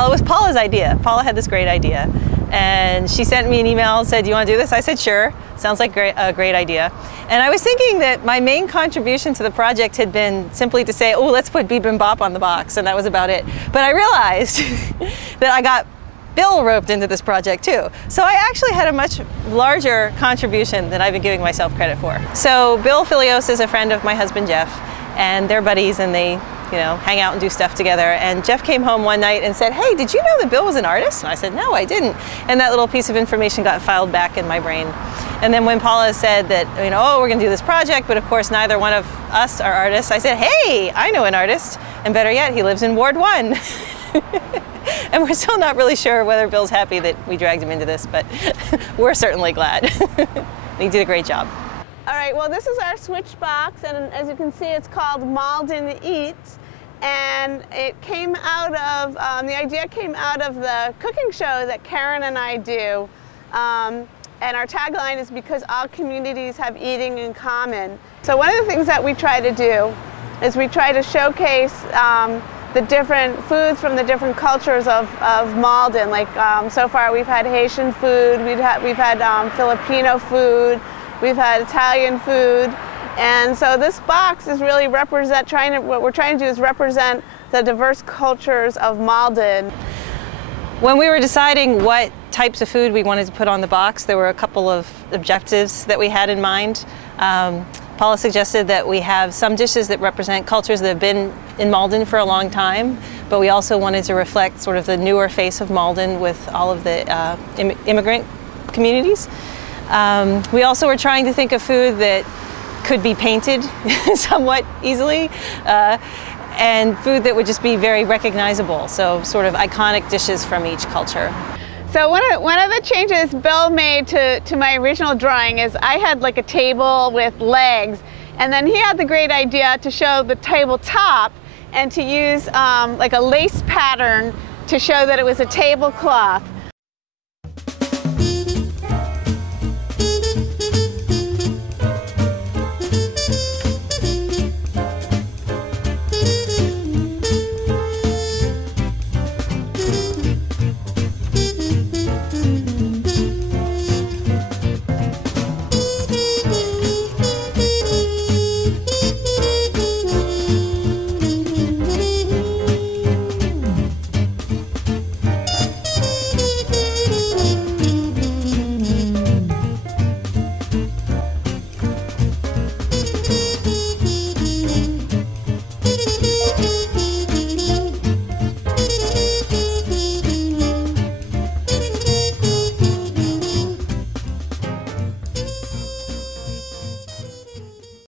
Well, it was Paula's idea. Paula had this great idea. And she sent me an email and said, "Do you want to do this?" I said, "Sure. Sounds like a great idea." And I was thinking that my main contribution to the project had been simply to say, "Oh, let's put bibimbap on the box," and that was about it. But I realized that I got Bill roped into this project too. So I actually had a much larger contribution than I've been giving myself credit for. So Bill Fillios is a friend of my husband Jeff, and they're buddies, and they hang out and do stuff together. And Jeff came home one night and said, "Hey, did you know that Bill was an artist?" And I said, "No, I didn't." And that little piece of information got filed back in my brain. And then when Paula said that, "Oh, we're gonna do this project, but of course neither one of us are artists," I said, "Hey, I know an artist, and better yet, he lives in Ward 1. And we're still not really sure whether Bill's happy that we dragged him into this, but we're certainly glad. He did a great job. All right, well, this is our Switchbox, and as you can see, it's called Malden Eats, and it came out of, the idea came out of the cooking show that Karen and I do, and our tagline is "Because all communities have eating in common." So one of the things that we try to do is we try to showcase the different foods from the different cultures of Malden. Like so far we've had Haitian food, we've had Filipino food, we've had Italian food, and so this box is really what we're trying to do is represent the diverse cultures of Malden. When we were deciding what types of food we wanted to put on the box, there were a couple of objectives that we had in mind. Paula suggested that we have some dishes that represent cultures that have been in Malden for a long time, but we also wanted to reflect sort of the newer face of Malden with all of the immigrant communities. We also were trying to think of food that could be painted somewhat easily, and food that would just be very recognizable, so sort of iconic dishes from each culture. So one of the changes Bill made to my original drawing is I had like a table with legs, and then he had the great idea to show the tabletop and to use like a lace pattern to show that it was a tablecloth.